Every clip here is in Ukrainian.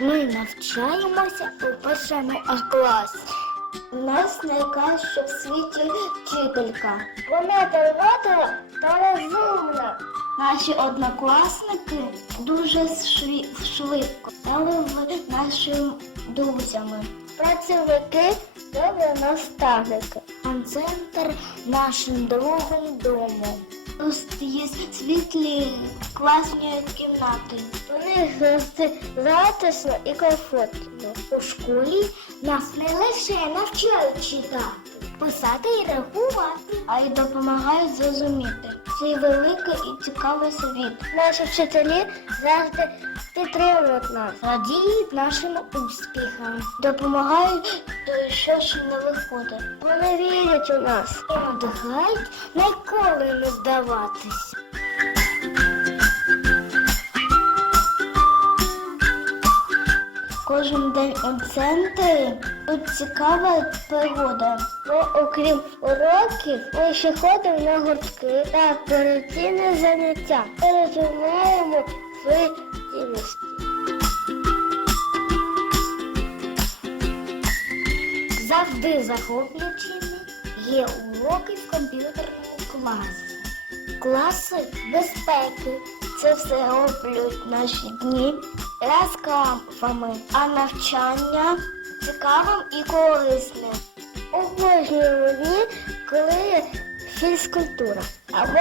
Ми навчаємося у першому класі. У нас найкраща в світі вчителька. Вона таланова та розумна. Наші однокласники дуже швидко стали нашими друзями. Працівники добрі наставники. Центр нашим другом домом. Є світлі класні кімнати. У них затишно і комфортно. У школі нас не лише навчають читати, писати і рахувати, а й допомагають зрозуміти цей великий і цікавий світ. Наші вчителі завжди підтримують нас, радіють нашим успіхам, допомагають, до що ще не виходить. Вони вірять у нас і надихають ніколи не здаватись. Кожен день у центрі тут цікава пригода. Бо окрім уроків, ми ще ходимо на гуртки та операційне заняття. Переживаємо свої цінності. Завжди захоплюючими є уроки в комп'ютерному класі. Класи безпеки. Це все роблять наші дні розкафами, а навчання цікавим і корисним. Обожнюємо дні, коли є фізкультура або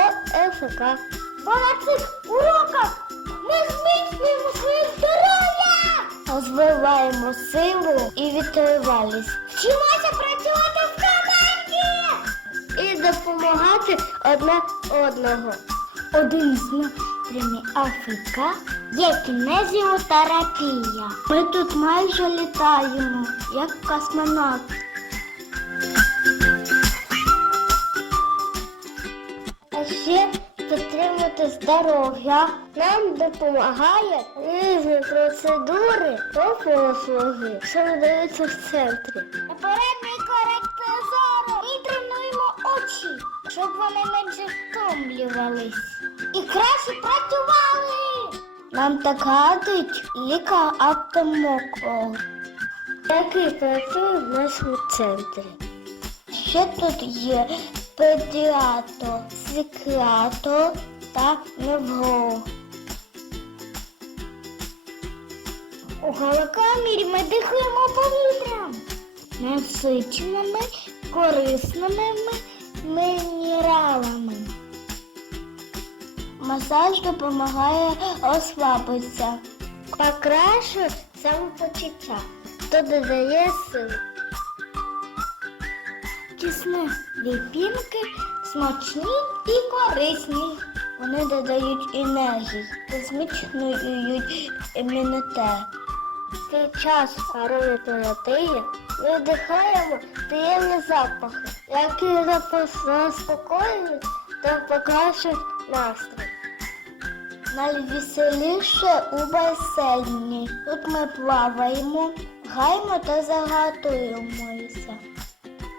ФК. Бо на цих уроках ми зміцнюємо своє здоров'я! Розвиваємо силу і витривалість. Вчимося працювати в команді! І допомагати одне одного. Один з напрямів АФК є кінезіотерапія. Ми тут майже літаємо, як космонавт. А ще підтримувати здоров'я. Нам допомагає різні процедури послуги, що надаються в центрі. Опередний коректор зору. Ми тренуємо очі, щоб вони менше втомлювались. І краще працювали. Нам так радить лікар автомокол, який працює в нашому центрі. Ще тут є педіатр, психіатр та невролог. У голокамері ми дихаємо повітрям, насиченими, корисними мінералами. Масаж допомагає розслабитися, покращує самопочуття, то додає сил. Тісні відпінки смачні і корисні. Вони додають енергії та зміцнюють імунітет. Під час ароматерапії ми вдихаємо приємні запахи, які запас- заспокоюють та покращують настрій. Найвеселіше у басейні. Тут ми плаваємо, граємо та загадуємося.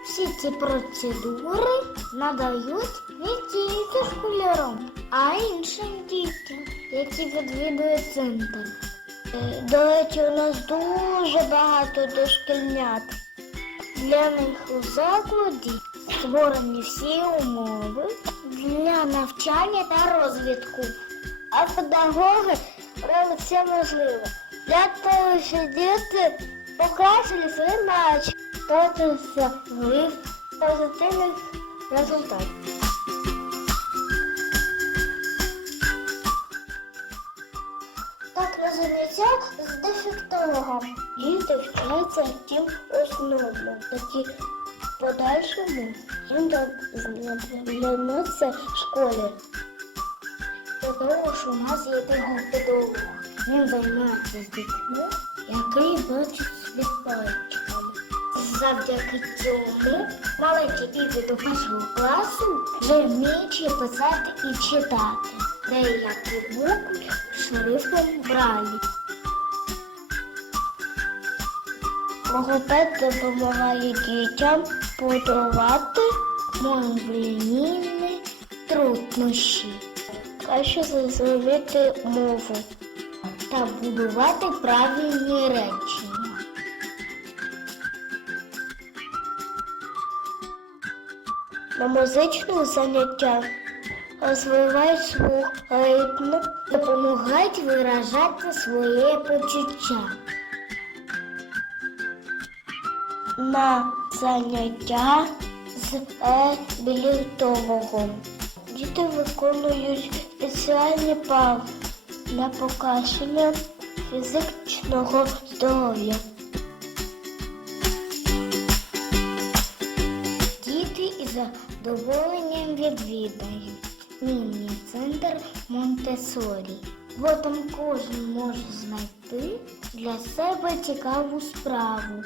Всі ці процедури надають не тільки школярам, а іншим дітям, які відвідують центр. Е, До речі, у нас дуже багато дошкільнят. Для них у закладі створені всі умови для навчання та розвитку. А педагоги роблять все можливе для того, щоб діти покращили свої навички, точився вплив позитивних результатів. Так розуміється з дефектологом. Діти вчаться тим основам, які в подальшому їм знадобляться в школі. Того, що у нас є педагог. Він займається з дітьми, який бачить світ пальчиками. Завдяки цьому маленькі діти до першого класу вже вміють писати і читати деякі букви шрифтом Брайлі. Логопед допомагає дітям подолати мовлінні труднощі. Краще зрозуміти мову та будувати правильні речення. На музичних заняттях розвивають слух, ритм, допомагають виражати своє почуття. На заняття з реабілітологом діти виконують спеціальні паузи для покращення фізичного здоров'я. Діти із задоволенням відвідають міні-центр Монтесорі, бо там кожен може знайти для себе цікаву справу.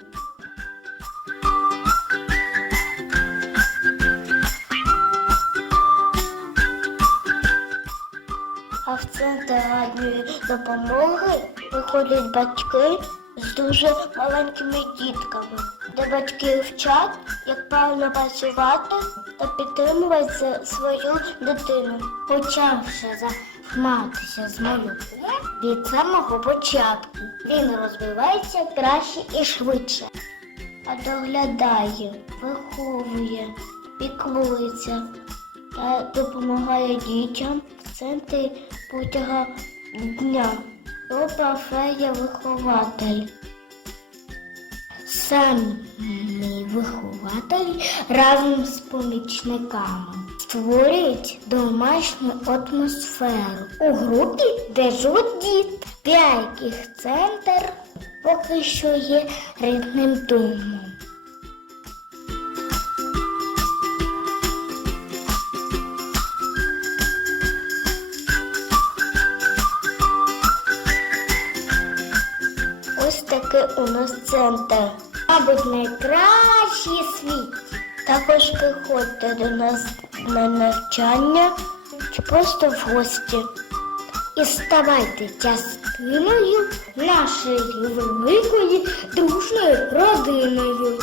Центр ранньої допомоги виходять батьки з дуже маленькими дітками, де батьки вчать, як правильно працювати та підтримувати свою дитину, почавши займатися з малюком від самого початку. Він розвивається краще і швидше, а доглядає, виховує, піклується та допомагає дітям в центрі протягом дня. Робить фея вихователь. Самі вихователі разом з помічниками створюють домашню атмосферу у групі, де живуть діти. Для яких центр поки що є рідним домом. У нас центр. Мабуть, найкращий світ. Також приходьте до нас на навчання чи просто в гості. І ставайте частиною нашої великої дружної родиною.